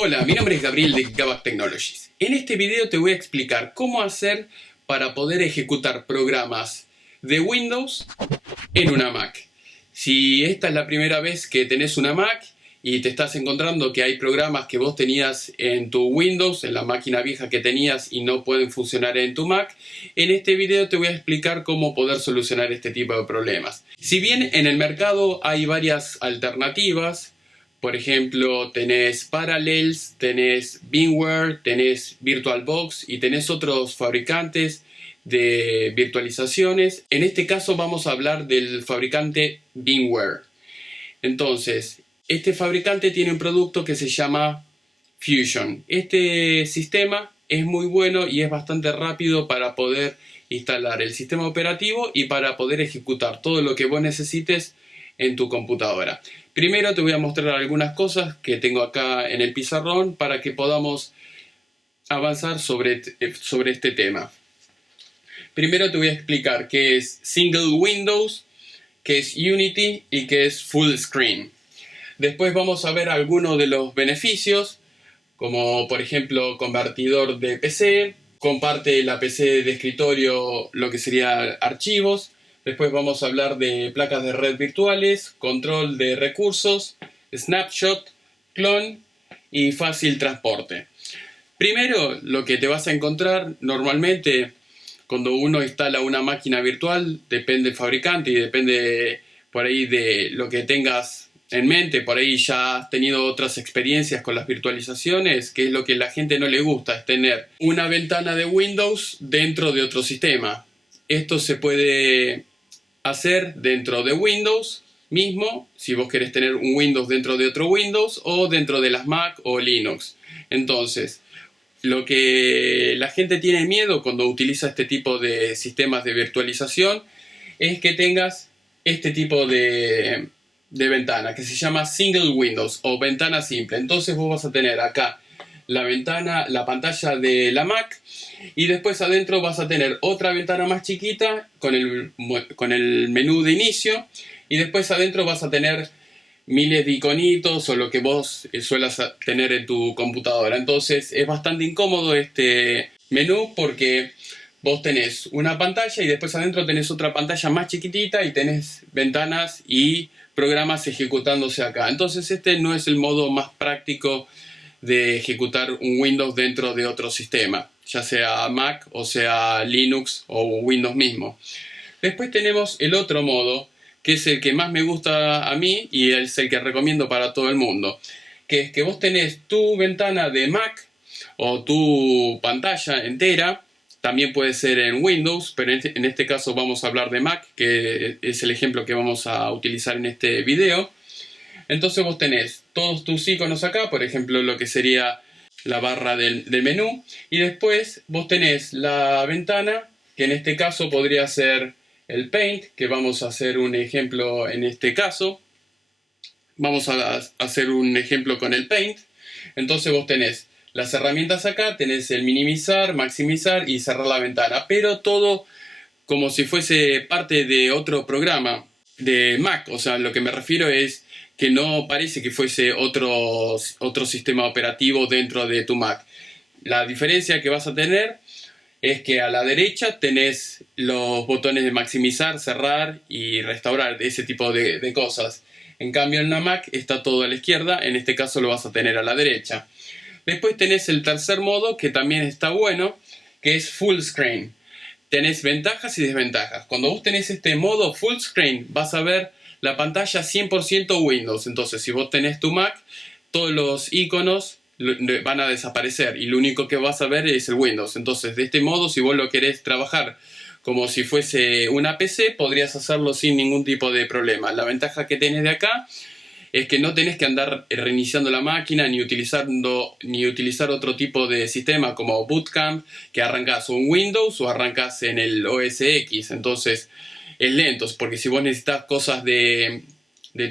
Hola, mi nombre es Gabriel de Gabak Technologies. En este video te voy a explicar cómo hacer para poder ejecutar programas de Windows en una Mac. Si esta es la primera vez que tenés una Mac y te estás encontrando que hay programas que vos tenías en tu Windows, en la máquina vieja que tenías y no pueden funcionar en tu Mac, en este video te voy a explicar cómo poder solucionar este tipo de problemas. Si bien en el mercado hay varias alternativas, por ejemplo, tenés Parallels, tenés VMware, tenés VirtualBox y tenés otros fabricantes de virtualizaciones. En este caso vamos a hablar del fabricante VMware. Entonces, este fabricante tiene un producto que se llama Fusion. Este sistema es muy bueno y es bastante rápido para poder instalar el sistema operativo y para poder ejecutar todo lo que vos necesites en tu computadora. Primero te voy a mostrar algunas cosas que tengo acá en el pizarrón para que podamos avanzar sobre este tema. Primero te voy a explicar qué es Single Windows, qué es Unity y qué es Full Screen. Después vamos a ver algunos de los beneficios, como por ejemplo convertidor de PC, comparte la PC de escritorio lo que sería archivos. Después vamos a hablar de placas de red virtuales, control de recursos, snapshot, clon y fácil transporte. Primero, lo que te vas a encontrar normalmente cuando uno instala una máquina virtual, depende del fabricante y depende por ahí de lo que tengas en mente. Por ahí ya has tenido otras experiencias con las virtualizaciones, que es lo que a la gente no le gusta, es tener una ventana de Windows dentro de otro sistema. Esto se puede hacer dentro de Windows mismo, si vos querés tener un Windows dentro de otro Windows o dentro de las Mac o Linux. Entonces, lo que la gente tiene miedo cuando utiliza este tipo de sistemas de virtualización es que tengas este tipo de ventana que se llama Single Windows o ventana simple. Entonces vos vas a tener acá la ventana, la pantalla de la Mac y después adentro vas a tener otra ventana más chiquita con el menú de inicio y después adentro vas a tener miles de iconitos o lo que vos suelas tener en tu computadora. Entonces es bastante incómodo este menú porque vos tenés una pantalla y después adentro tenés otra pantalla más chiquitita y tenés ventanas y programas ejecutándose acá. Entonces este no es el modo más práctico de ejecutar un Windows dentro de otro sistema, ya sea Mac o sea Linux o Windows mismo. Después tenemos el otro modo, que es el que más me gusta a mí y es el que recomiendo para todo el mundo, que es que vos tenés tu ventana de Mac o tu pantalla entera, también puede ser en Windows, pero en este caso vamos a hablar de Mac, que es el ejemplo que vamos a utilizar en este video. Entonces vos tenés todos tus iconos acá, por ejemplo lo que sería la barra del menú, y después vos tenés la ventana, que en este caso podría ser el Paint, que vamos a hacer un ejemplo en este caso. Vamos a hacer un ejemplo con el Paint. Entonces vos tenés las herramientas acá, tenés el minimizar, maximizar y cerrar la ventana, pero todo como si fuese parte de otro programa de Mac. O sea, lo que me refiero es que no parece que fuese otro sistema operativo dentro de tu Mac. La diferencia que vas a tener es que a la derecha tenés los botones de maximizar, cerrar y restaurar, ese tipo de cosas. En cambio en la Mac está todo a la izquierda, en este caso lo vas a tener a la derecha. Después tenés el tercer modo que también está bueno, que es Full Screen. Tenés ventajas y desventajas. Cuando vos tenés este modo Full Screen vas a ver la pantalla 100% Windows. Entonces si vos tenés tu Mac, todos los iconos van a desaparecer y lo único que vas a ver es el Windows. Entonces de este modo, si vos lo querés trabajar como si fuese una PC, podrías hacerlo sin ningún tipo de problema. La ventaja que tenés de acá es que no tenés que andar reiniciando la máquina ni utilizar otro tipo de sistema como Bootcamp, que arrancas un Windows o arrancas en el OS X. Entonces es lento, porque si vos necesitas cosas de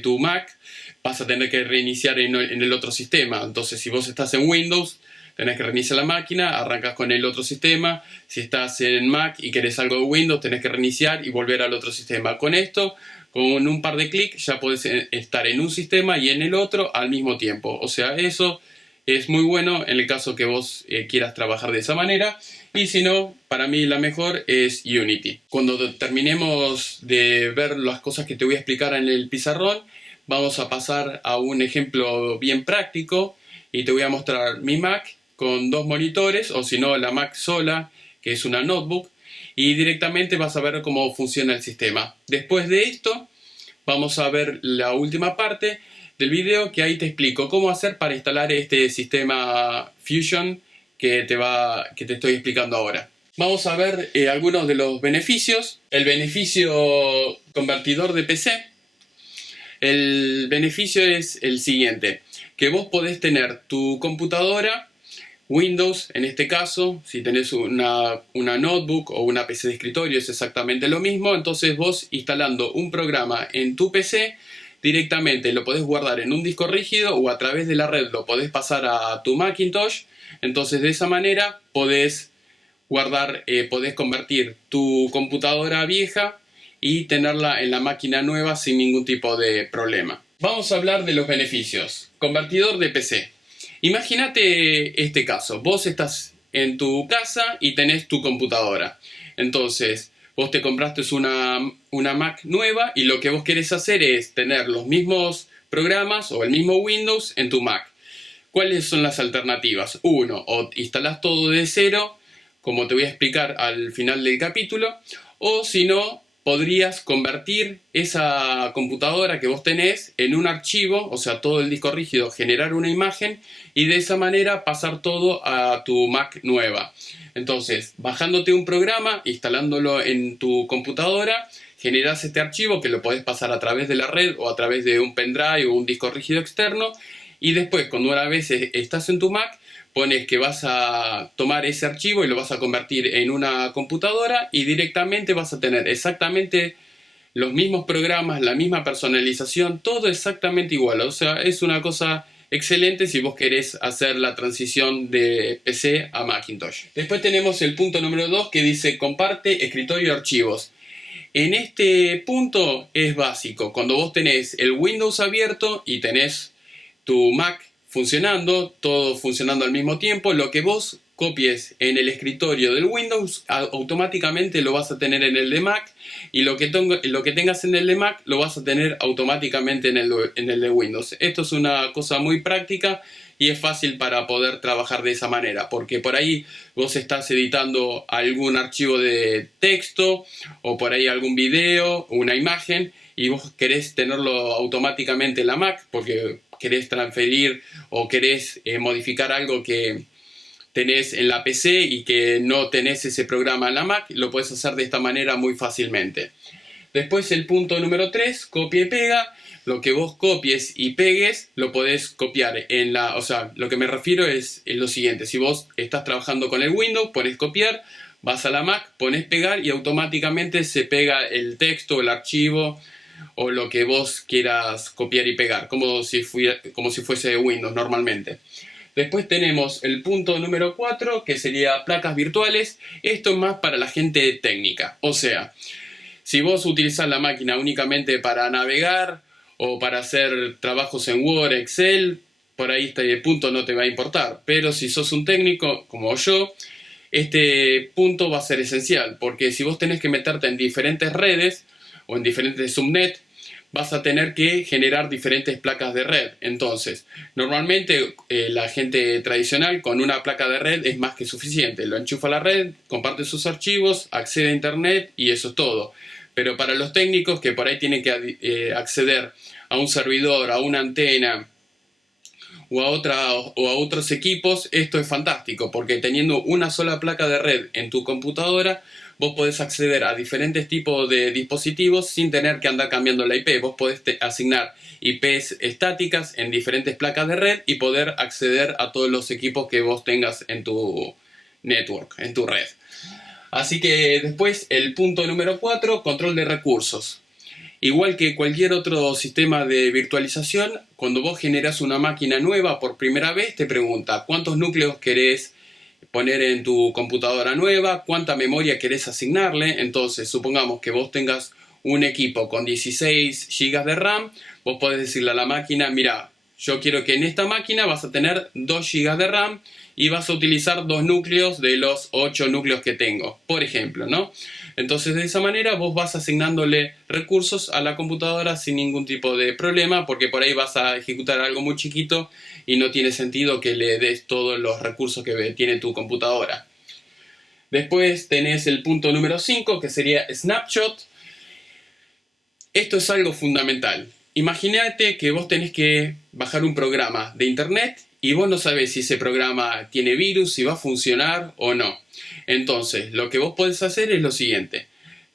tu Mac, vas a tener que reiniciar en el otro sistema. Entonces si vos estás en Windows, tenés que reiniciar la máquina, arrancas con el otro sistema. Si estás en Mac y querés algo de Windows, tenés que reiniciar y volver al otro sistema. Con esto, con un par de clics, ya podés estar en un sistema y en el otro al mismo tiempo. O sea, eso es muy bueno en el caso que vos quieras trabajar de esa manera. Y si no, para mí la mejor es Unity. Cuando terminemos de ver las cosas que te voy a explicar en el pizarrón, vamos a pasar a un ejemplo bien práctico y te voy a mostrar mi Mac con 2 monitores, o si no la Mac sola, que es una notebook, y directamente vas a ver cómo funciona el sistema. Después de esto vamos a ver la última parte del video, que ahí te explico cómo hacer para instalar este sistema Fusion que te estoy explicando ahora. Vamos a ver algunos de los beneficios. El beneficio convertidor de PC. El beneficio es el siguiente, que vos podés tener tu computadora, Windows en este caso, si tenés una notebook o una PC de escritorio es exactamente lo mismo. Entonces vos instalando un programa en tu PC, directamente lo podés guardar en un disco rígido o a través de la red lo podés pasar a tu Macintosh. Entonces de esa manera podés podés convertir tu computadora vieja y tenerla en la máquina nueva sin ningún tipo de problema. Vamos a hablar de los beneficios. Convertidor de PC. Imagínate este caso. Vos estás en tu casa y tenés tu computadora. Entonces, vos te compraste una Mac nueva y lo que vos querés hacer es tener los mismos programas o el mismo Windows en tu Mac. ¿Cuáles son las alternativas? Uno, o instalás todo de cero, como te voy a explicar al final del capítulo, o si no, podrías convertir esa computadora que vos tenés en un archivo, o sea, todo el disco rígido, generar una imagen y de esa manera pasar todo a tu Mac nueva. Entonces, bajándote un programa, instalándolo en tu computadora, generás este archivo que lo podés pasar a través de la red o a través de un pendrive o un disco rígido externo, y después, cuando una vez estás en tu Mac, pones que vas a tomar ese archivo y lo vas a convertir en una computadora y directamente vas a tener exactamente los mismos programas, la misma personalización, todo exactamente igual. O sea, es una cosa excelente si vos querés hacer la transición de PC a Macintosh. Después tenemos el punto número 2 que dice comparte escritorio y archivos. En este punto es básico. Cuando vos tenés el Windows abierto y tenés tu Mac funcionando, todo funcionando al mismo tiempo, lo que vos copies en el escritorio del Windows automáticamente lo vas a tener en el de Mac, y lo que tengas en el de Mac lo vas a tener automáticamente en el de Windows. Esto es una cosa muy práctica y es fácil para poder trabajar de esa manera, porque por ahí vos estás editando algún archivo de texto o por ahí algún video o una imagen y vos querés tenerlo automáticamente en la Mac porque querés transferir o querés modificar algo que tenés en la PC y que no tenés ese programa en la Mac, lo puedes hacer de esta manera muy fácilmente. Después el punto número 3, copia y pega. Lo que vos copies y pegues lo podés copiar o sea, lo que me refiero es lo siguiente. Si vos estás trabajando con el Windows, pones copiar, vas a la Mac, pones pegar y automáticamente se pega el texto, el archivo o lo que vos quieras copiar y pegar, como si fuese Windows normalmente. Después tenemos el punto número 4, que sería placas virtuales. Esto es más para la gente técnica. O sea, si vos utilizás la máquina únicamente para navegar o para hacer trabajos en Word, Excel, por ahí este punto no te va a importar. Pero si sos un técnico como yo, este punto va a ser esencial, porque si vos tenés que meterte en diferentes redes o en diferentes subnet, vas a tener que generar diferentes placas de red. Entonces, normalmente la gente tradicional con una placa de red es más que suficiente. Lo enchufa a la red, comparte sus archivos, accede a internet y eso es todo. Pero para los técnicos que por ahí tienen que acceder a un servidor, a una antena o a otros equipos, esto es fantástico, porque teniendo una sola placa de red en tu computadora, vos podés acceder a diferentes tipos de dispositivos sin tener que andar cambiando la IP. Vos podés asignar IPs estáticas en diferentes placas de red y poder acceder a todos los equipos que vos tengas en tu network, en tu red. Así que después el punto número 4, control de recursos. Igual que cualquier otro sistema de virtualización, cuando vos generás una máquina nueva por primera vez, te pregunta cuántos núcleos querés poner en tu computadora nueva, cuánta memoria querés asignarle. Entonces, supongamos que vos tengas un equipo con 16 GB de RAM, vos podés decirle a la máquina, mira, yo quiero que en esta máquina vas a tener 2 GB de RAM y vas a utilizar 2 núcleos de los 8 núcleos que tengo, por ejemplo, ¿no? Entonces de esa manera vos vas asignándole recursos a la computadora sin ningún tipo de problema, porque por ahí vas a ejecutar algo muy chiquito y no tiene sentido que le des todos los recursos que tiene tu computadora. Después tenés el punto número 5, que sería Snapshot. Esto es algo fundamental. Imagínate que vos tenés que bajar un programa de internet y vos no sabés si ese programa tiene virus, si va a funcionar o no. Entonces, lo que vos podés hacer es lo siguiente.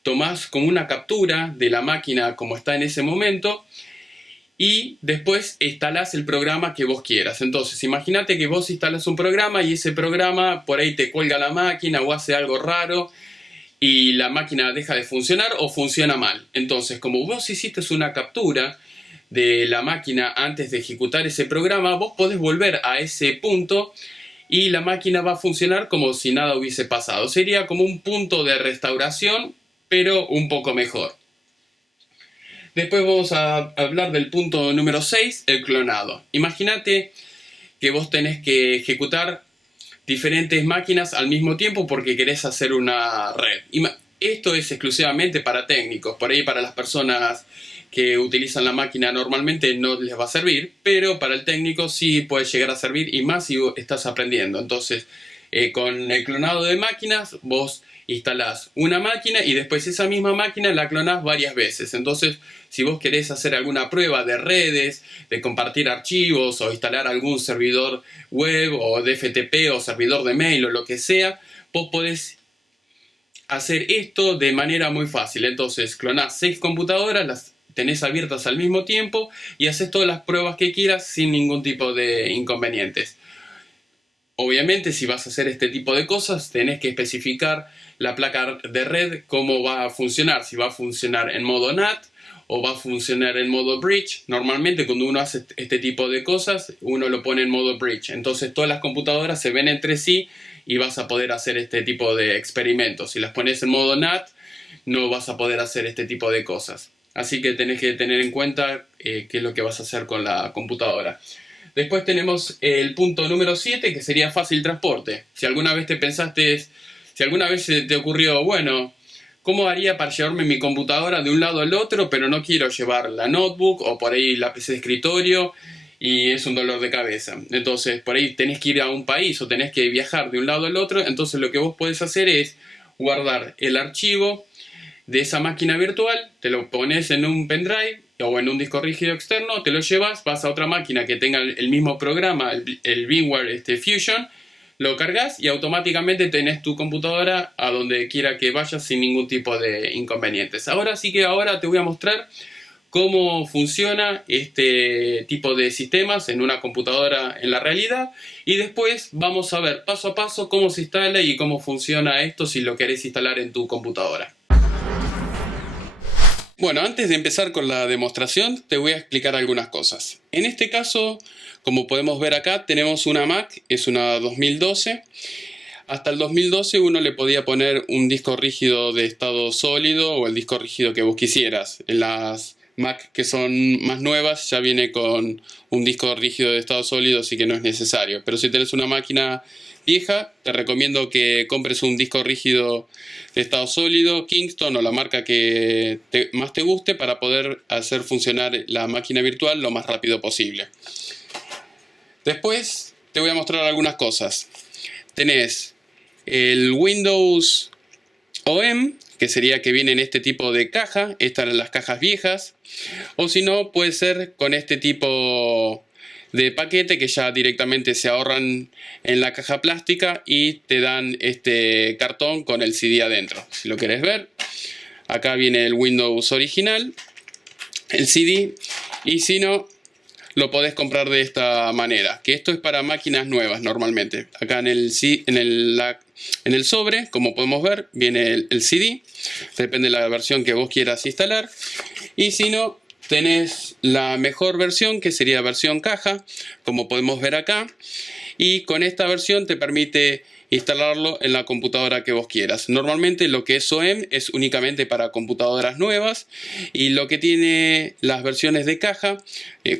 Tomás como una captura de la máquina como está en ese momento y después instalás el programa que vos quieras. Entonces, imagínate que vos instalás un programa y ese programa por ahí te cuelga la máquina o hace algo raro y la máquina deja de funcionar o funciona mal. Entonces, como vos hiciste una captura de la máquina antes de ejecutar ese programa, vos podés volver a ese punto y la máquina va a funcionar como si nada hubiese pasado. Sería como un punto de restauración, pero un poco mejor. Después vamos a hablar del punto número 6, el clonado. Imagínate que vos tenés que ejecutar diferentes máquinas al mismo tiempo porque querés hacer una red. Esto es exclusivamente para técnicos, por ahí para las personas que utilizan la máquina normalmente no les va a servir, pero para el técnico sí puede llegar a servir y más si estás aprendiendo. Entonces, con el clonado de máquinas, vos instalás una máquina y después esa misma máquina la clonás varias veces. Entonces, si vos querés hacer alguna prueba de redes, de compartir archivos o instalar algún servidor web o de FTP o servidor de mail o lo que sea, vos podés hacer esto de manera muy fácil. Entonces, clonás 6 computadoras, las tenés abiertas al mismo tiempo y haces todas las pruebas que quieras sin ningún tipo de inconvenientes. Obviamente, si vas a hacer este tipo de cosas, tenés que especificar la placa de red, cómo va a funcionar, si va a funcionar en modo NAT o va a funcionar en modo bridge. Normalmente cuando uno hace este tipo de cosas, uno lo pone en modo bridge. Entonces todas las computadoras se ven entre sí y vas a poder hacer este tipo de experimentos. Si las pones en modo NAT, no vas a poder hacer este tipo de cosas. Así que tenés que tener en cuenta qué es lo que vas a hacer con la computadora. Después tenemos el punto número 7, que sería fácil transporte. Si alguna vez si alguna vez se te ocurrió, bueno, ¿cómo haría para llevarme mi computadora de un lado al otro, pero no quiero llevar la notebook o por ahí la PC de escritorio y es un dolor de cabeza? Entonces, por ahí tenés que ir a un país o tenés que viajar de un lado al otro. Entonces, lo que vos podés hacer es guardar el archivo de esa máquina virtual, te lo pones en un pendrive o en un disco rígido externo, te lo llevas, vas a otra máquina que tenga el mismo programa, el VMware Fusion, lo cargas y automáticamente tenés tu computadora a donde quiera que vayas sin ningún tipo de inconvenientes. Ahora te voy a mostrar cómo funciona este tipo de sistemas en una computadora en la realidad y después vamos a ver paso a paso cómo se instala y cómo funciona esto si lo querés instalar en tu computadora. Bueno, antes de empezar con la demostración, te voy a explicar algunas cosas. En este caso, como podemos ver acá, tenemos una Mac, es una 2012. Hasta el 2012 uno le podía poner un disco rígido de estado sólido o el disco rígido que vos quisieras. En las Mac que son más nuevas ya viene con un disco rígido de estado sólido, así que no es necesario. Pero si tenés una máquina vieja, te recomiendo que compres un disco rígido de estado sólido, Kingston o la marca que más te guste para poder hacer funcionar la máquina virtual lo más rápido posible. Después te voy a mostrar algunas cosas. Tenés el Windows OEM, que sería que viene en este tipo de caja. Estas son las cajas viejas. O si no, puede ser con este tipo de paquete que ya directamente se ahorran en la caja plástica y te dan este cartón con el CD adentro. Si lo querés ver, acá viene el Windows original, el CD, y si no, lo podés comprar de esta manera, que esto es para máquinas nuevas normalmente. Acá en el sobre, como podemos ver, viene el CD, depende de la versión que vos quieras instalar, y si no, tenés la mejor versión, que sería versión caja, como podemos ver acá, y con esta versión te permite instalarlo en la computadora que vos quieras. Normalmente lo que es OEM es únicamente para computadoras nuevas, y lo que tiene las versiones de caja,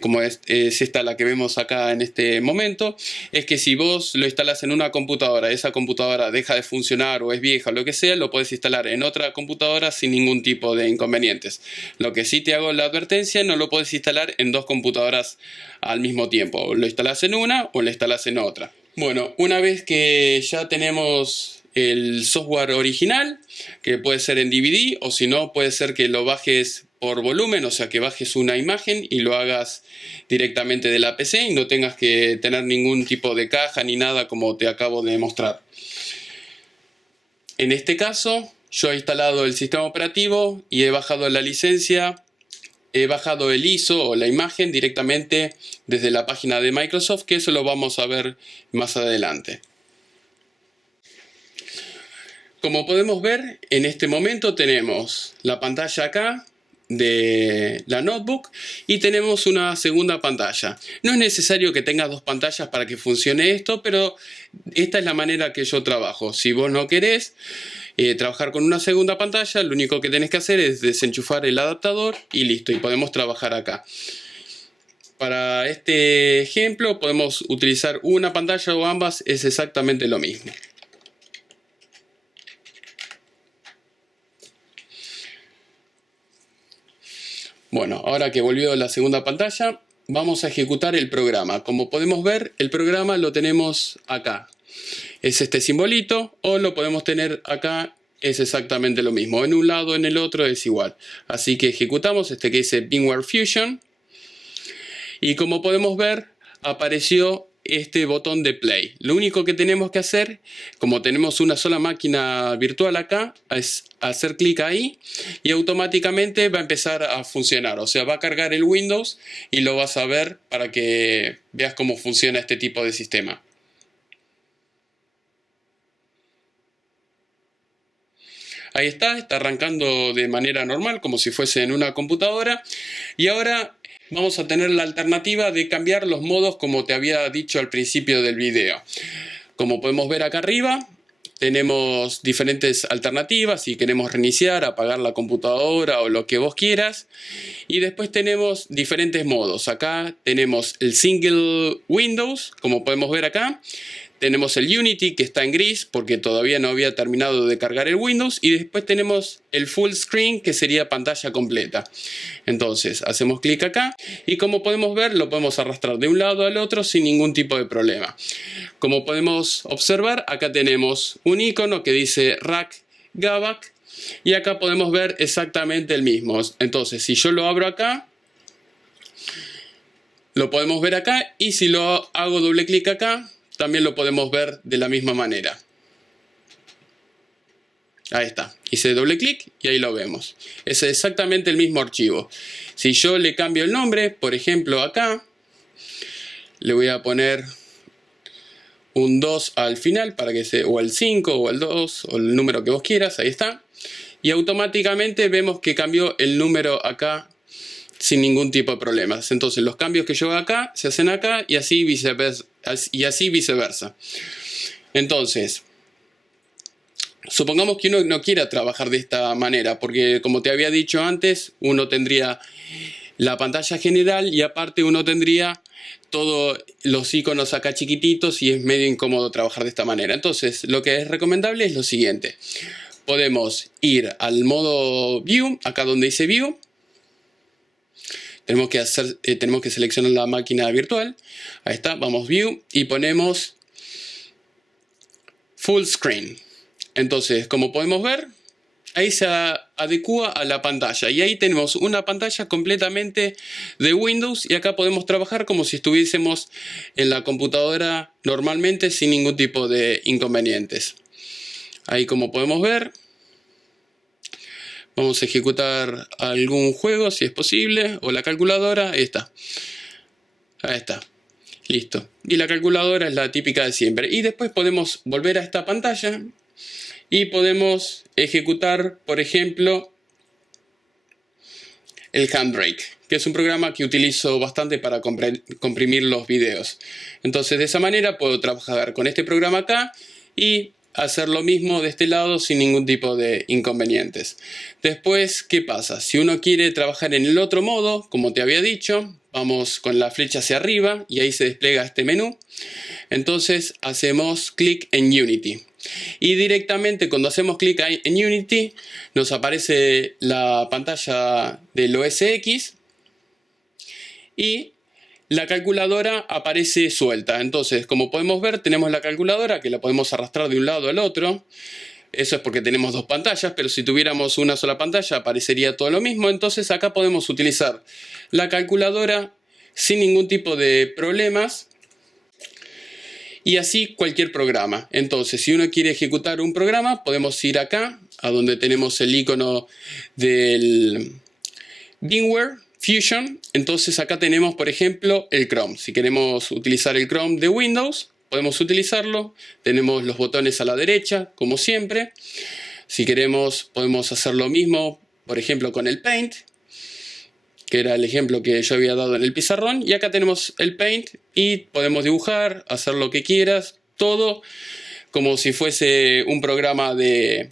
como es esta la que vemos acá en este momento, es que si vos lo instalas en una computadora, esa computadora deja de funcionar o es vieja o lo que sea, lo podés instalar en otra computadora sin ningún tipo de inconvenientes. Lo que sí te hago la advertencia: no lo podés instalar en dos computadoras al mismo tiempo. O lo instalas en una o lo instalas en otra. Bueno, una vez que ya tenemos el software original, que puede ser en DVD, o si no, puede ser que lo bajes por volumen, o sea que bajes una imagen y lo hagas directamente de la PC y no tengas que tener ningún tipo de caja ni nada, como te acabo de mostrar. En este caso, yo he instalado el sistema operativo y he bajado la licencia. He bajado el ISO o la imagen directamente desde la página de Microsoft, que eso lo vamos a ver más adelante. Como podemos ver, en este momento tenemos la pantalla acá de la notebook y tenemos una segunda pantalla. No es necesario que tengas dos pantallas para que funcione esto, pero esta es la manera que yo trabajo. Si vos no querés trabajar con una segunda pantalla, lo único que tenés que hacer es desenchufar el adaptador y listo, y podemos trabajar acá. Para este ejemplo podemos utilizar una pantalla o ambas, es exactamente lo mismo. Bueno, ahora que volvió la segunda pantalla, vamos a ejecutar el programa. Como podemos ver, el programa lo tenemos acá. Es este simbolito, o lo podemos tener acá, es exactamente lo mismo. En un lado, en el otro es igual. Así que ejecutamos este que dice VMware Fusion. Y como podemos ver, apareció este botón de play. Lo único que tenemos que hacer, como tenemos una sola máquina virtual acá, es hacer clic ahí y automáticamente va a empezar a funcionar. O sea, va a cargar el Windows y lo vas a ver para que veas cómo funciona este tipo de sistema. Ahí está arrancando de manera normal, como si fuese en una computadora. Y ahora vamos a tener la alternativa de cambiar los modos, como te había dicho al principio del video. Como podemos ver acá arriba, tenemos diferentes alternativas. Si queremos reiniciar, apagar la computadora o lo que vos quieras. Y después tenemos diferentes modos. Acá tenemos el Single Windows, como podemos ver acá. Tenemos el Unity, que está en gris porque todavía no había terminado de cargar el Windows. Y después tenemos el Full Screen, que sería pantalla completa. Entonces hacemos clic acá y como podemos ver, lo podemos arrastrar de un lado al otro sin ningún tipo de problema. Como podemos observar, acá tenemos un icono que dice Rack Gavac y acá podemos ver exactamente el mismo. Entonces, si yo lo abro acá, lo podemos ver acá, y si lo hago doble clic acá, también lo podemos ver de la misma manera. Ahí está. Hice doble clic y ahí lo vemos. Es exactamente el mismo archivo. Si yo le cambio el nombre, por ejemplo acá, le voy a poner un 2 al final, para que o el 5 o el 2 o el número que vos quieras. Ahí está. Y automáticamente vemos que cambió el número acá sin ningún tipo de problemas. Entonces los cambios que yo hago acá se hacen acá y así viceversa. Entonces, supongamos que uno no quiera trabajar de esta manera, porque como te había dicho antes, uno tendría la pantalla general y aparte uno tendría todos los iconos acá chiquititos y es medio incómodo trabajar de esta manera. Entonces, lo que es recomendable es lo siguiente. Podemos ir al modo View, acá donde dice View. Tenemos que seleccionar la máquina virtual. Ahí está, vamos View y ponemos Full Screen. Entonces, como podemos ver, ahí se adecua a la pantalla. Y ahí tenemos una pantalla completamente de Windows. Y acá podemos trabajar como si estuviésemos en la computadora normalmente sin ningún tipo de inconvenientes. Ahí, como podemos ver, vamos a ejecutar algún juego si es posible, o la calculadora. Ahí está. Ahí está. Listo. Y la calculadora es la típica de siempre. Y después podemos volver a esta pantalla y podemos ejecutar, por ejemplo, el Handbrake, que es un programa que utilizo bastante para comprimir los videos. Entonces, de esa manera puedo trabajar con este programa acá y hacer lo mismo de este lado sin ningún tipo de inconvenientes. Después, ¿qué pasa? Si uno quiere trabajar en el otro modo, como te había dicho, vamos con la flecha hacia arriba y ahí se despliega este menú. Entonces hacemos clic en Unity. Y directamente cuando hacemos clic en Unity nos aparece la pantalla del OS X y la calculadora aparece suelta. Entonces, como podemos ver, tenemos la calculadora que la podemos arrastrar de un lado al otro. Eso es porque tenemos dos pantallas, pero si tuviéramos una sola pantalla aparecería todo lo mismo. Entonces acá podemos utilizar la calculadora sin ningún tipo de problemas. Y así cualquier programa. Entonces, si uno quiere ejecutar un programa, podemos ir acá, a donde tenemos el icono del VMware Fusion. Entonces acá tenemos, por ejemplo, el Chrome. Si queremos utilizar el Chrome de Windows, podemos utilizarlo. Tenemos los botones a la derecha, como siempre. Si queremos, podemos hacer lo mismo, por ejemplo, con el Paint, que era el ejemplo que yo había dado en el pizarrón. Y acá tenemos el Paint y podemos dibujar, hacer lo que quieras, todo como si fuese un programa de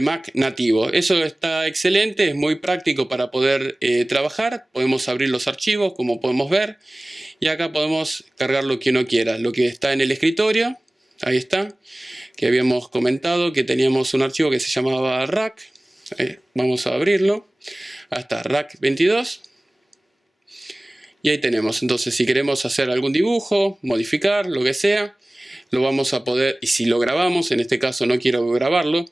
Mac nativo. Eso está excelente, es muy práctico para poder trabajar. Podemos abrir los archivos, como podemos ver, y acá podemos cargar lo que uno quiera. Lo que está en el escritorio, ahí está, que habíamos comentado que teníamos un archivo que se llamaba rack. Vamos a abrirlo. Hasta rack 22. Y ahí tenemos. Entonces, si queremos hacer algún dibujo, modificar, lo que sea, lo vamos a poder, y si lo grabamos, en este caso no quiero grabarlo,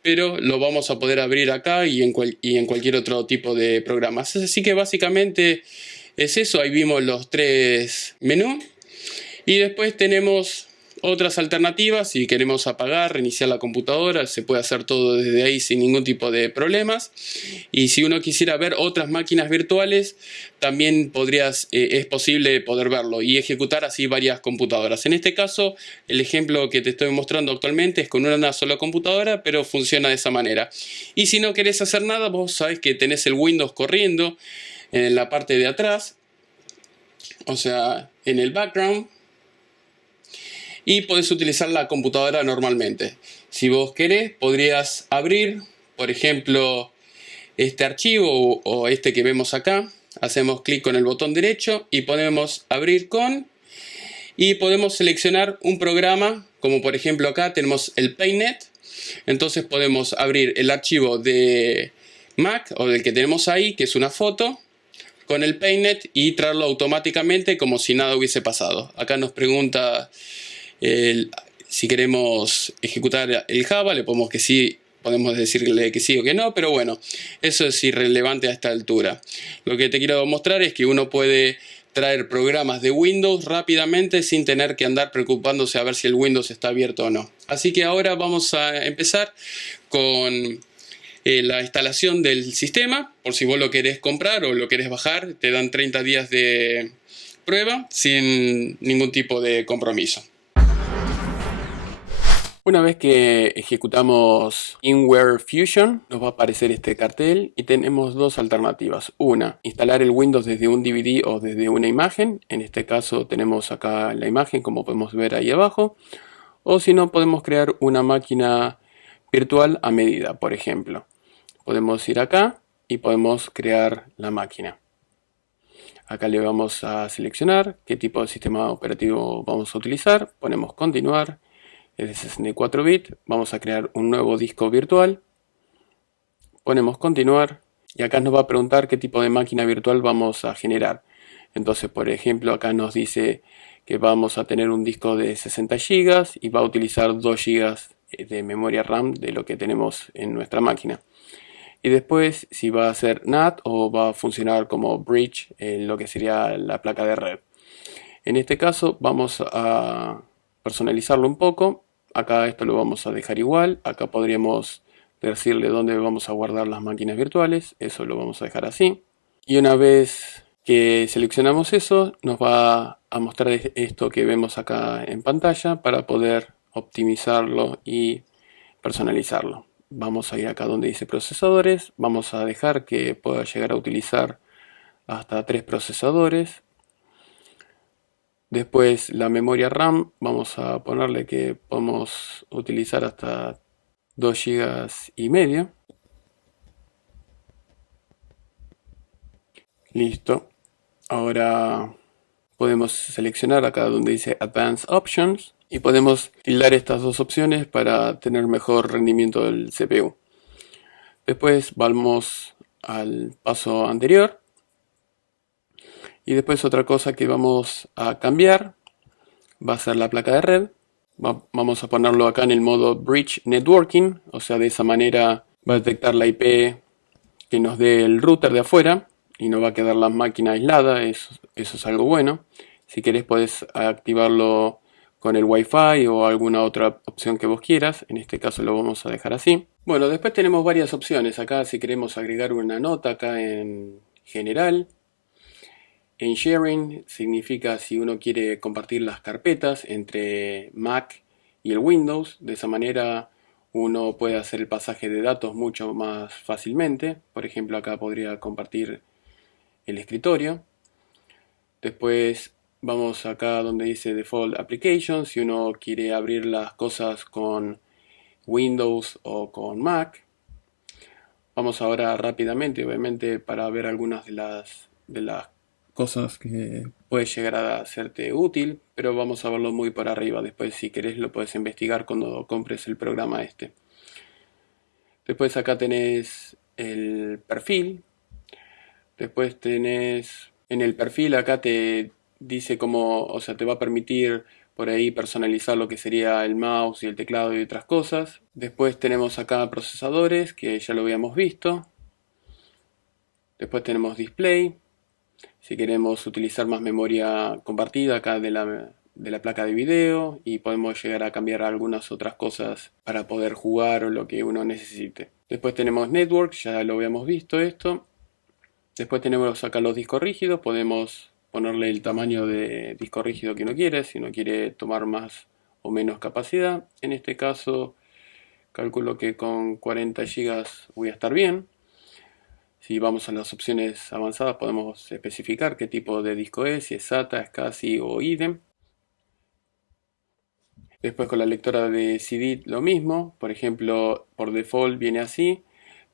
pero lo vamos a poder abrir acá y en cualquier otro tipo de programas. Así que básicamente es eso. Ahí vimos los tres menús. Y después tenemos otras alternativas. Si queremos apagar, reiniciar la computadora, se puede hacer todo desde ahí sin ningún tipo de problemas. Y si uno quisiera ver otras máquinas virtuales, también es posible poder verlo y ejecutar así varias computadoras. En este caso, el ejemplo que te estoy mostrando actualmente es con una sola computadora, pero funciona de esa manera. Y si no querés hacer nada, vos sabés que tenés el Windows corriendo en la parte de atrás, o sea, en el background. Y podés utilizar la computadora normalmente. Si vos querés, podrías abrir, por ejemplo, este archivo o este que vemos acá. Hacemos clic con el botón derecho y podemos abrir con. Y podemos seleccionar un programa, como por ejemplo acá tenemos el PaintNet. Entonces podemos abrir el archivo de Mac o del que tenemos ahí, que es una foto, con el PaintNet y traerlo automáticamente como si nada hubiese pasado. Acá nos pregunta si queremos ejecutar el Java, le podemos que sí, podemos decirle que sí o que no, pero bueno, eso es irrelevante a esta altura. Lo que te quiero mostrar es que uno puede traer programas de Windows rápidamente sin tener que andar preocupándose a ver si el Windows está abierto o no. Así que ahora vamos a empezar con la instalación del sistema. Por si vos lo querés comprar o lo querés bajar, te dan 30 días de prueba sin ningún tipo de compromiso. Una vez que ejecutamos VMware Fusion, nos va a aparecer este cartel y tenemos dos alternativas. Una, instalar el Windows desde un DVD o desde una imagen. En este caso tenemos acá la imagen, como podemos ver ahí abajo. O si no, podemos crear una máquina virtual a medida, por ejemplo. Podemos ir acá y podemos crear la máquina. Acá le vamos a seleccionar qué tipo de sistema operativo vamos a utilizar. Ponemos continuar. Es de 64 bits, vamos a crear un nuevo disco virtual, ponemos continuar y acá nos va a preguntar qué tipo de máquina virtual vamos a generar. Entonces, por ejemplo, acá nos dice que vamos a tener un disco de 60 GB y va a utilizar 2 GB de memoria RAM de lo que tenemos en nuestra máquina. Y después si va a ser NAT o va a funcionar como bridge, lo que sería la placa de red. En este caso vamos a personalizarlo un poco. Acá esto lo vamos a dejar igual. Acá podríamos decirle dónde vamos a guardar las máquinas virtuales. Eso lo vamos a dejar así. Y una vez que seleccionamos eso, nos va a mostrar esto que vemos acá en pantalla para poder optimizarlo y personalizarlo. Vamos a ir acá donde dice procesadores. Vamos a dejar que pueda llegar a utilizar hasta 3 procesadores. Después la memoria RAM, vamos a ponerle que podemos utilizar hasta 2,5 GB. Listo. Ahora podemos seleccionar acá donde dice Advanced Options y podemos tildar estas dos opciones para tener mejor rendimiento del CPU. Después vamos al paso anterior y después otra cosa que vamos a cambiar va a ser la placa de red. Vamos a ponerlo acá en el modo Bridge Networking, o sea, de esa manera va a detectar la IP que nos dé el router de afuera y no va a quedar la máquina aislada, eso es algo bueno. Si querés podés activarlo con el Wi-Fi o alguna otra opción que vos quieras, en este caso lo vamos a dejar así. Bueno, después tenemos varias opciones acá si queremos agregar una nota acá en general. En sharing significa si uno quiere compartir las carpetas entre Mac y el Windows. De esa manera uno puede hacer el pasaje de datos mucho más fácilmente. Por ejemplo, acá podría compartir el escritorio. Después vamos acá donde dice Default Applications. Si uno quiere abrir las cosas con Windows o con Mac. Vamos ahora rápidamente, obviamente, para ver algunas de las cosas que puede llegar a serte útil, pero vamos a verlo muy por arriba. Después, si querés, lo puedes investigar cuando compres el programa este. Después acá tenés el perfil. Después tenés en el perfil acá te dice cómo, o sea, te va a permitir por ahí personalizar lo que sería el mouse y el teclado y otras cosas. Después tenemos acá procesadores, que ya lo habíamos visto. Después tenemos display. Si queremos utilizar más memoria compartida acá de la placa de video y podemos llegar a cambiar algunas otras cosas para poder jugar o lo que uno necesite. Después tenemos network, ya lo habíamos visto esto. Después tenemos acá los discos rígidos, podemos ponerle el tamaño de disco rígido que uno quiere, si uno quiere tomar más o menos capacidad. En este caso calculo que con 40 GB voy a estar bien. Si vamos a las opciones avanzadas podemos especificar qué tipo de disco es, si es SATA, SCSI o IDEM. Después con la lectora de CD lo mismo, por ejemplo por default viene así,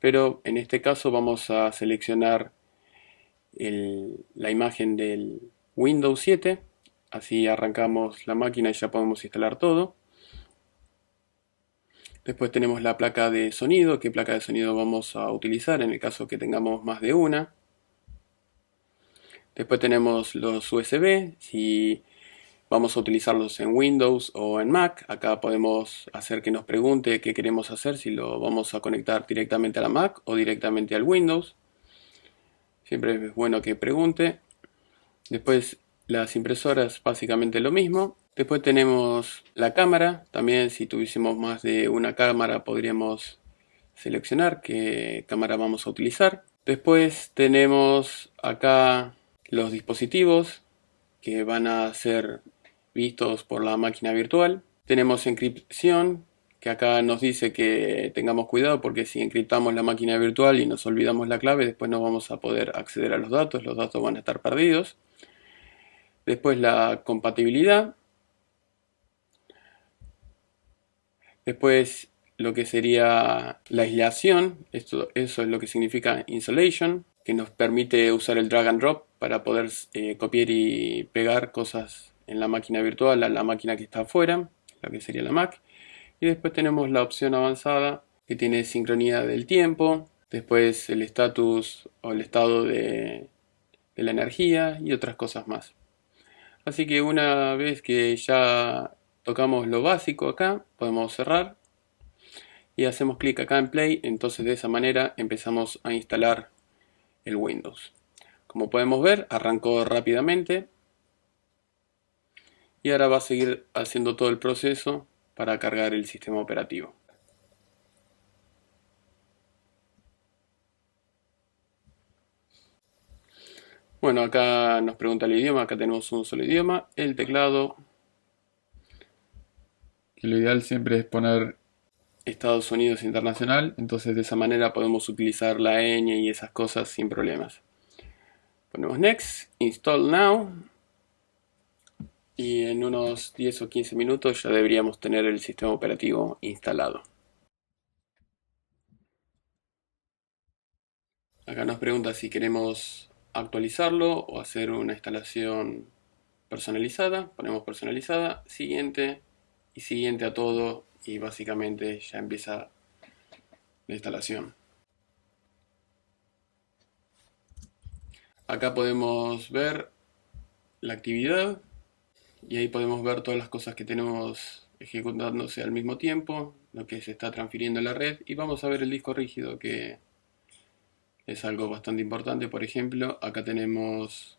pero en este caso vamos a seleccionar la imagen del Windows 7, así arrancamos la máquina y ya podemos instalar todo. Después tenemos la placa de sonido, qué placa de sonido vamos a utilizar en el caso que tengamos más de una. Después tenemos los USB, si vamos a utilizarlos en Windows o en Mac. Acá podemos hacer que nos pregunte qué queremos hacer, si lo vamos a conectar directamente a la Mac o directamente al Windows. Siempre es bueno que pregunte. Después las impresoras, básicamente lo mismo. Después tenemos la cámara. También si tuviésemos más de una cámara podríamos seleccionar qué cámara vamos a utilizar. Después tenemos acá los dispositivos que van a ser vistos por la máquina virtual. Tenemos encripción, que acá nos dice que tengamos cuidado porque si encriptamos la máquina virtual y nos olvidamos la clave, después no vamos a poder acceder a los datos van a estar perdidos. Después la compatibilidad. Después lo que sería la aislación, eso es lo que significa insulation, que nos permite usar el drag and drop para poder copiar y pegar cosas en la máquina virtual a la máquina que está afuera, lo que sería la Mac. Y después tenemos la opción avanzada que tiene sincronía del tiempo, después el estatus o el estado de la energía y otras cosas más. Así que una vez que ya tocamos lo básico acá, podemos cerrar y hacemos clic acá en Play. Entonces de esa manera empezamos a instalar el Windows. Como podemos ver, arrancó rápidamente y ahora va a seguir haciendo todo el proceso para cargar el sistema operativo. Bueno, acá nos pregunta el idioma, acá tenemos un solo idioma, el teclado, que lo ideal siempre es poner Estados Unidos Internacional, entonces de esa manera podemos utilizar la ñ y esas cosas sin problemas. Ponemos Next, Install Now. y en unos 10 o 15 minutos ya deberíamos tener el sistema operativo instalado. Acá nos pregunta si queremos actualizarlo o hacer una instalación personalizada. Ponemos personalizada, siguiente y siguiente a todo y básicamente ya empieza la instalación. Acá podemos ver la actividad y ahí podemos ver todas las cosas que tenemos ejecutándose al mismo tiempo, lo que se está transfiriendo en la red y vamos a ver el disco rígido que es algo bastante importante. Por ejemplo, acá tenemos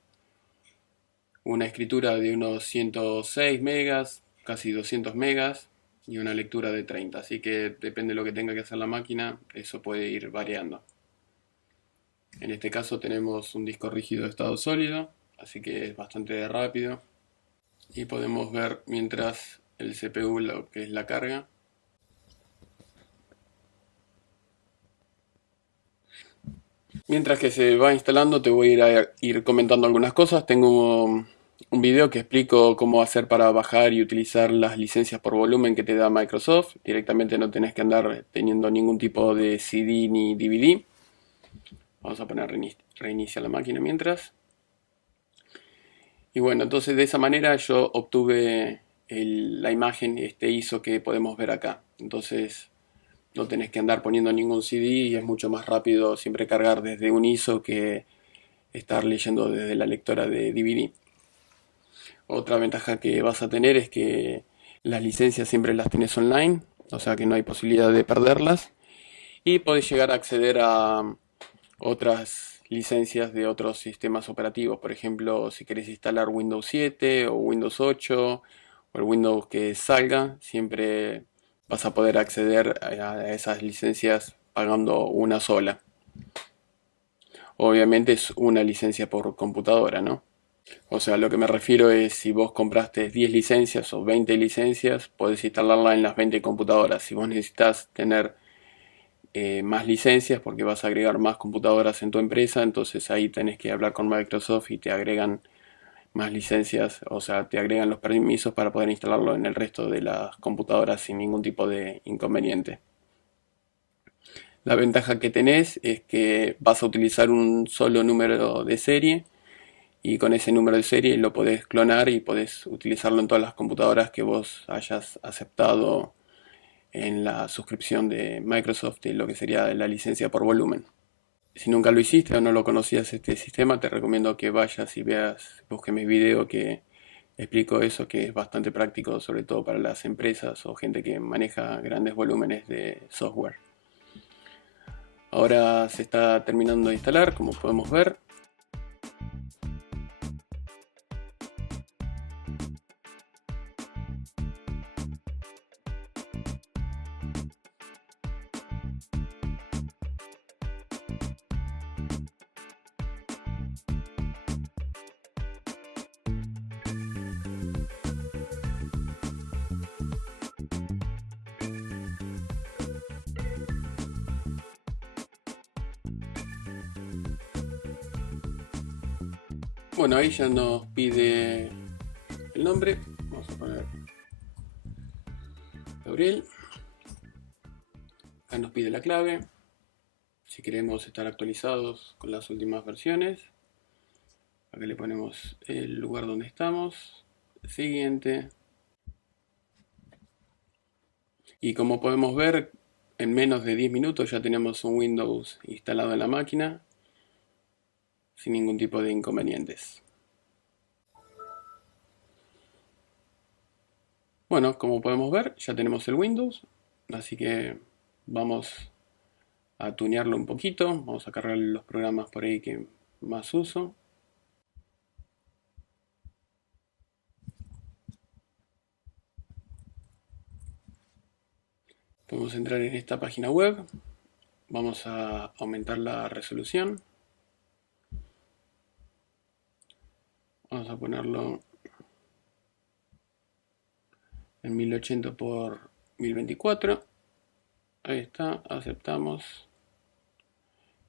una escritura de unos 106 megas, casi 200 megas y una lectura de 30, así que depende de lo que tenga que hacer la máquina, eso puede ir variando. En este caso tenemos un disco rígido de estado sólido, así que es bastante rápido y podemos ver mientras el CPU lo que es la carga. Mientras que se va instalando te voy a ir comentando algunas cosas. Tengo un video que explico cómo hacer para bajar y utilizar las licencias por volumen que te da Microsoft. Directamente no tenés que andar teniendo ningún tipo de CD ni DVD. Vamos a poner reinicia la máquina mientras. Y bueno, entonces de esa manera yo obtuve la imagen, este ISO que podemos ver acá. Entonces no tenés que andar poniendo ningún CD y es mucho más rápido siempre cargar desde un ISO que estar leyendo desde la lectora de DVD. Otra ventaja que vas a tener es que las licencias siempre las tenés online, o sea que no hay posibilidad de perderlas. Y podés llegar a acceder a otras licencias de otros sistemas operativos. Por ejemplo, si querés instalar Windows 7 o Windows 8 o el Windows que salga, siempre vas a poder acceder a esas licencias pagando una sola. Obviamente es una licencia por computadora, ¿no? O sea, lo que me refiero es si vos compraste 10 licencias o 20 licencias, podés instalarla en las 20 computadoras. Si vos necesitas tener más licencias porque vas a agregar más computadoras en tu empresa, entonces ahí tenés que hablar con Microsoft y te agregan más licencias, o sea, te agregan los permisos para poder instalarlo en el resto de las computadoras sin ningún tipo de inconveniente. La ventaja que tenés es que vas a utilizar un solo número de serie y con ese número de serie lo podés clonar y podés utilizarlo en todas las computadoras que vos hayas aceptado en la suscripción de Microsoft de lo que sería la licencia por volumen. Si nunca lo hiciste o no lo conocías este sistema, te recomiendo que vayas y veas, busques mi video que explico eso, que es bastante práctico, sobre todo para las empresas o gente que maneja grandes volúmenes de software. Ahora se está terminando de instalar, como podemos ver. Bueno, ahí ya nos pide el nombre. Vamos a poner Gabriel. Acá nos pide la clave. Si queremos estar actualizados con las últimas versiones. Acá le ponemos el lugar donde estamos. Siguiente. Y como podemos ver, en menos de 10 minutos ya tenemos un Windows instalado en la máquina sin ningún tipo de inconvenientes. Bueno, como podemos ver, ya tenemos el Windows, así que vamos a tunearlo un poquito. Vamos a cargar los programas por ahí que más uso. Podemos entrar en esta página web. Vamos a aumentar la resolución. Vamos a ponerlo en 1080 por 1024. Ahí está, aceptamos.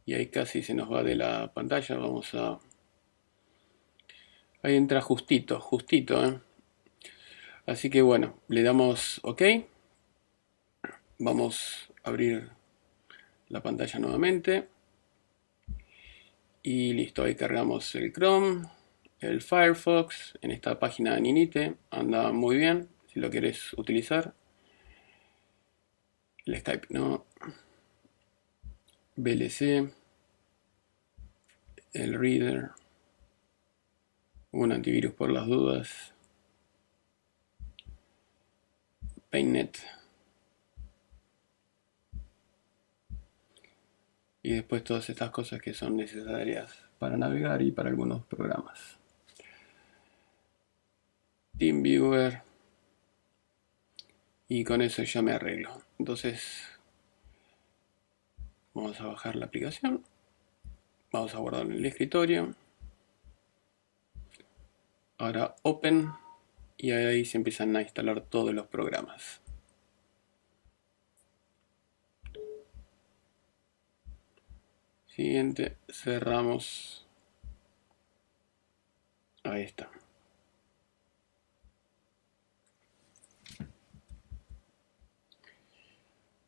Y ahí casi se nos va de la pantalla. Vamos a... Ahí entra justito, justito, ¿eh? Así que bueno, le damos OK. Vamos a abrir la pantalla nuevamente. Y listo, ahí cargamos el Chrome, el Firefox. En esta página de Ninite anda muy bien si lo quieres utilizar. El Skype no. VLC. El Reader. Un antivirus por las dudas. Paintnet. Y después todas estas cosas que son necesarias para navegar y para algunos programas. TeamViewer. Y con eso ya me arreglo. Entonces vamos a bajar la aplicación. Vamos a guardarlo en el escritorio. Ahora Open. Y ahí se empiezan a instalar todos los programas. Siguiente, cerramos. Ahí está.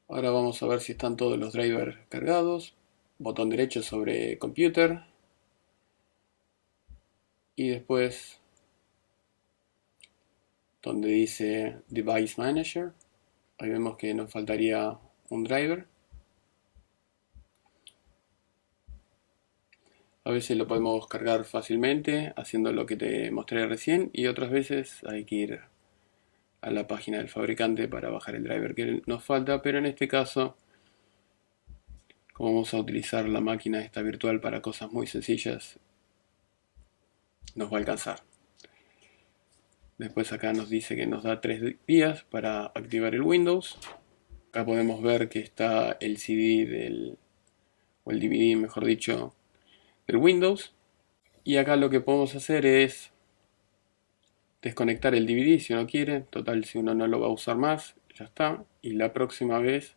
Ahora vamos a ver si están todos los drivers cargados. Botón derecho sobre Computer. Y después donde dice Device Manager. Ahí vemos que nos faltaría un driver. A veces lo podemos cargar fácilmente haciendo lo que te mostré recién y otras veces hay que ir a la página del fabricante para bajar el driver que nos falta, pero en este caso, como vamos a utilizar la máquina esta virtual para cosas muy sencillas, nos va a alcanzar. Después acá nos dice que nos da 3 días para activar el Windows. Acá podemos ver que está el CD o el DVD, mejor dicho, del Windows. Y acá lo que podemos hacer es desconectar el DVD si uno quiere. Total, si uno no lo va a usar más, ya está. Y la próxima vez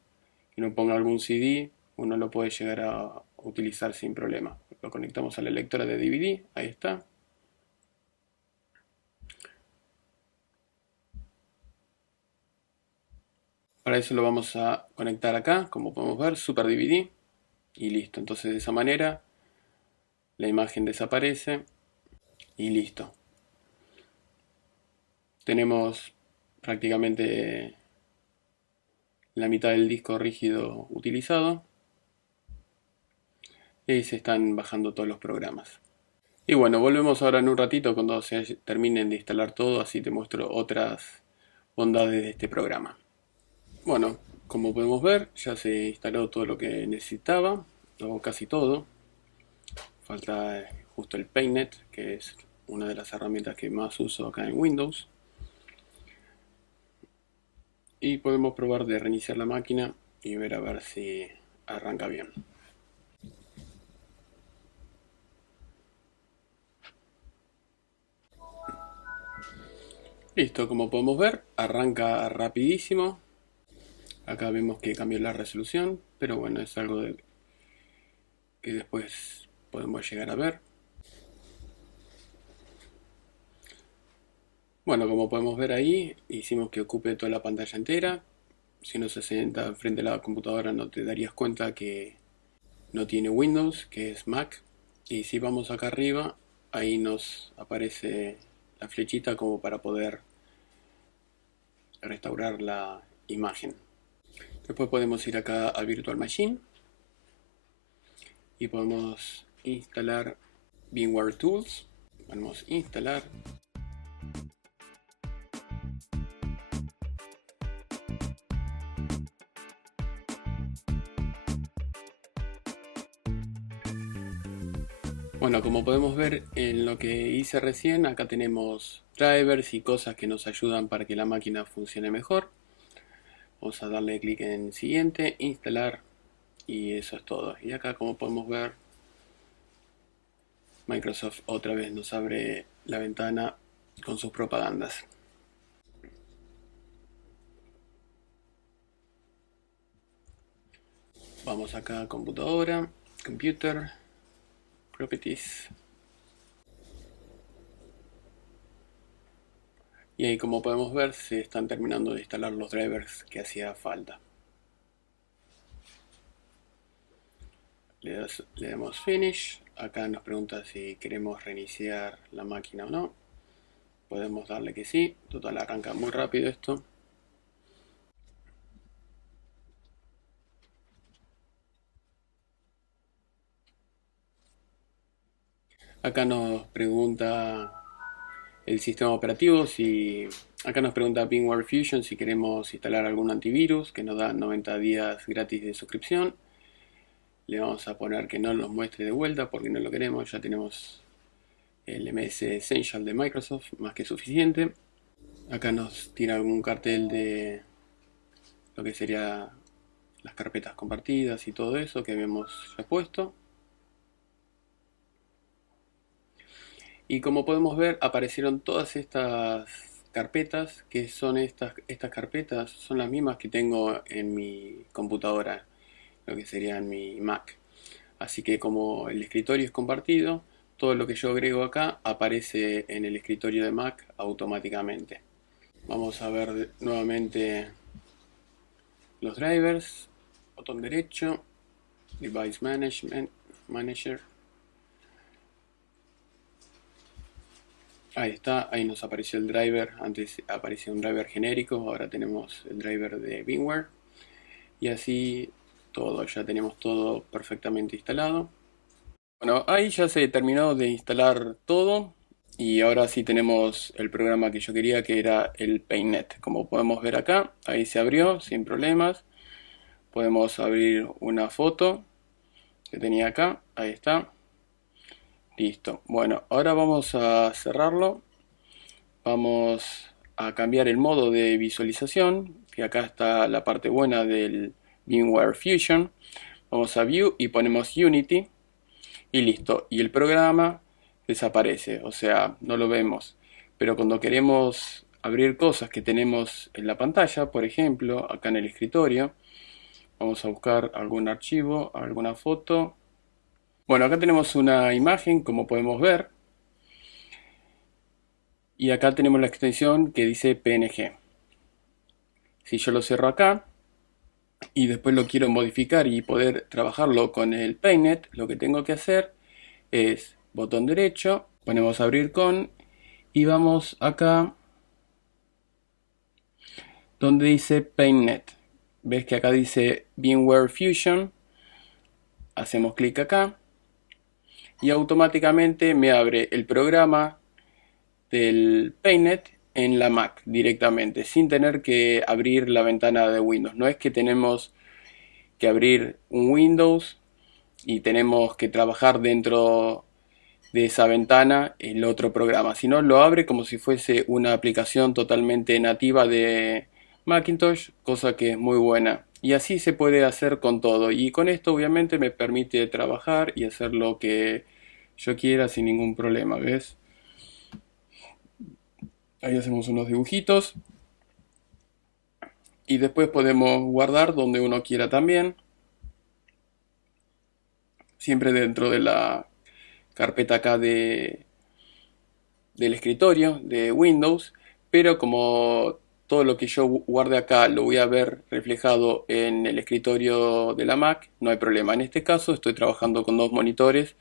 que uno ponga algún CD, uno lo puede llegar a utilizar sin problema. Lo conectamos a la lectora de DVD, ahí está. Para eso lo vamos a conectar acá, como podemos ver, Super DVD. Y listo, entonces de esa manera la imagen desaparece y listo. Tenemos prácticamente la mitad del disco rígido utilizado. Y ahí se están bajando todos los programas. Y bueno, volvemos ahora en un ratito cuando se terminen de instalar todo, así te muestro otras bondades de este programa. Bueno, como podemos ver, ya se instaló todo lo que necesitaba, o casi todo. Falta justo el Paintnet, que es una de las herramientas que más uso acá en Windows. Y podemos probar de reiniciar la máquina y ver a ver si arranca bien. Listo, como podemos ver, arranca rapidísimo. Acá vemos que cambió la resolución, pero bueno, es algo que después podemos llegar a ver. Bueno, como podemos ver ahí, hicimos que ocupe toda la pantalla entera. Si uno se sienta frente a la computadora no te darías cuenta que no tiene Windows, que es Mac. Y si vamos acá arriba, ahí nos aparece la flechita como para poder restaurar la imagen. Después podemos ir acá a Virtual Machine y podemos instalar VMware Tools. Podemos instalar. Bueno, como podemos ver en lo que hice recién, acá tenemos drivers y cosas que nos ayudan para que la máquina funcione mejor. Vamos a darle clic en siguiente, instalar y eso es todo. Y acá como podemos ver, Microsoft otra vez nos abre la ventana con sus propagandas. Vamos acá a computadora, computer, properties. Y ahí, como podemos ver, se están terminando de instalar los drivers que hacía falta. Le damos Finish. Acá nos pregunta si queremos reiniciar la máquina o no. Podemos darle que sí. Total, arranca muy rápido esto. Acá nos pregunta el sistema operativo, acá nos pregunta VMware Fusion si queremos instalar algún antivirus que nos da 90 días gratis de suscripción. Le vamos a poner que no nos muestre de vuelta porque no lo queremos, ya tenemos el MS Essential de Microsoft, más que suficiente. Acá nos tira algún cartel de lo que sería las carpetas compartidas y todo eso que habíamos ya puesto. Y como podemos ver, aparecieron todas estas carpetas, que son estas carpetas, son las mismas que tengo en mi computadora, lo que sería en mi Mac. Así que como el escritorio es compartido, todo lo que yo agrego acá aparece en el escritorio de Mac automáticamente. Vamos a ver nuevamente los drivers, botón derecho, Device Manager. Ahí está, ahí nos apareció el driver. Antes aparecía un driver genérico, ahora tenemos el driver de VMware. Y así todo, ya tenemos todo perfectamente instalado. Bueno, ahí ya se terminó de instalar todo. Y ahora sí tenemos el programa que yo quería, que era el PaintNet. Como podemos ver acá, ahí se abrió sin problemas. Podemos abrir una foto que tenía acá, ahí está. Listo. Bueno, ahora vamos a cerrarlo. Vamos a cambiar el modo de visualización, que acá está la parte buena del VMware Fusion. Vamos a View y ponemos Unity y listo. Y el programa desaparece, o sea, no lo vemos. Pero cuando queremos abrir cosas que tenemos en la pantalla, por ejemplo, acá en el escritorio, vamos a buscar algún archivo, alguna foto. Bueno, acá tenemos una imagen, como podemos ver. Y acá tenemos la extensión que dice PNG. Si yo lo cierro acá y después lo quiero modificar y poder trabajarlo con el PaintNet, lo que tengo que hacer es botón derecho, ponemos abrir con y vamos acá donde dice PaintNet. Ves que acá dice VMware Fusion. Hacemos clic acá y automáticamente me abre el programa del PaintNet en la Mac directamente, sin tener que abrir la ventana de Windows. No es que tenemos que abrir un Windows y tenemos que trabajar dentro de esa ventana el otro programa, sino lo abre como si fuese una aplicación totalmente nativa de Macintosh, cosa que es muy buena. Y así se puede hacer con todo. Y con esto obviamente me permite trabajar y hacer lo que yo quiera sin ningún problema, ¿ves? Ahí hacemos unos dibujitos. Y después podemos guardar donde uno quiera también. Siempre dentro de la carpeta acá del escritorio de Windows. Pero como todo lo que yo guarde acá lo voy a ver reflejado en el escritorio de la Mac, no hay problema. En este caso estoy trabajando con dos monitores,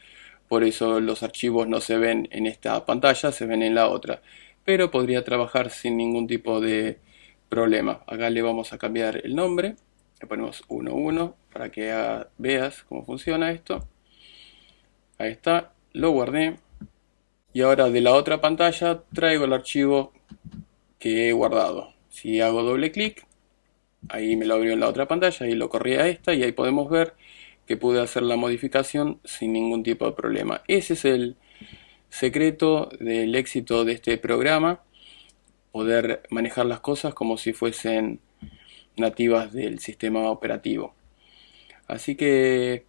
por eso los archivos no se ven en esta pantalla, se ven en la otra. Pero podría trabajar sin ningún tipo de problema. Acá le vamos a cambiar el nombre, le ponemos 11 para que veas cómo funciona esto. Ahí está, lo guardé. Y ahora de la otra pantalla traigo el archivo que he guardado. Si hago doble clic, ahí me lo abrió en la otra pantalla y lo corrí a esta y ahí podemos ver que pude hacer la modificación sin ningún tipo de problema. Ese es el secreto del éxito de este programa, poder manejar las cosas como si fuesen nativas del sistema operativo. Así que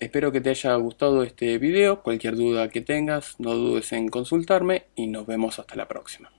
espero que te haya gustado este video. Cualquier duda que tengas, no dudes en consultarme y nos vemos hasta la próxima.